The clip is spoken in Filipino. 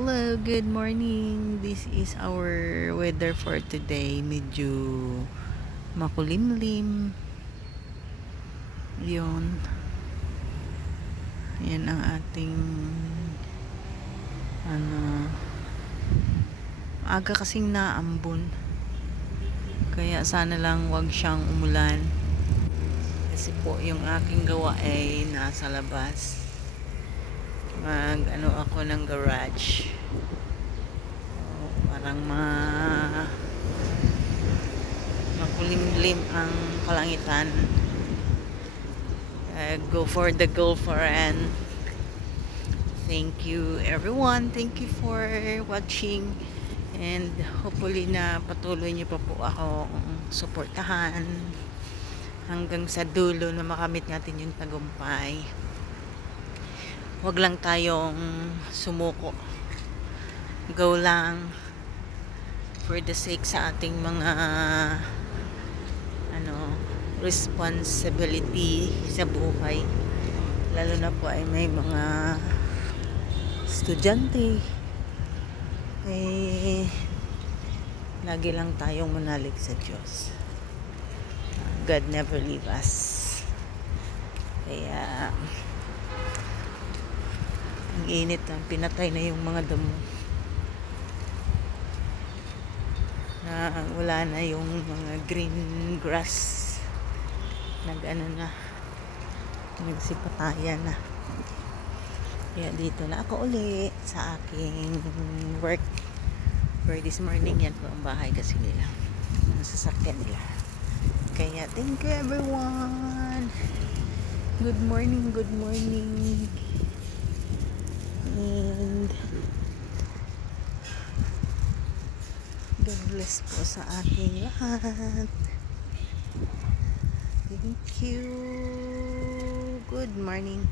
Hello, good morning. This is our weather for today. Medyo makulimlim. Yun. Yan ang ating aga kasing naambon. Kaya sana lang wag siyang umulan. Kasi po yung aking gawa ay nasa labas. Ako ng garage. Parang makulimlim ang kalangitan. Go for the golfer and thank you everyone. Thank you for watching and hopefully na patuloy niyo pa po ako suportahan hanggang sa dulo na makamit natin yung tagumpay. Huwag lang tayong sumuko. Go lang for the sake sa ating mga responsibility sa buhay. Lalo na po ay may mga estudyante. Lagi lang tayong manalig sa Diyos. God never leave us. Kaya ang init na, pinatay na yung mga damo. Wala na yung mga green grass. Nagsipatayan na. Kaya dito na ako uli sa aking work for this morning. Yan po ang bahay kasi nila. Ang sasakyan nila. Kaya thank you everyone. Good morning, good morning. And God bless po sa ating lahat. Thank you. Good morning.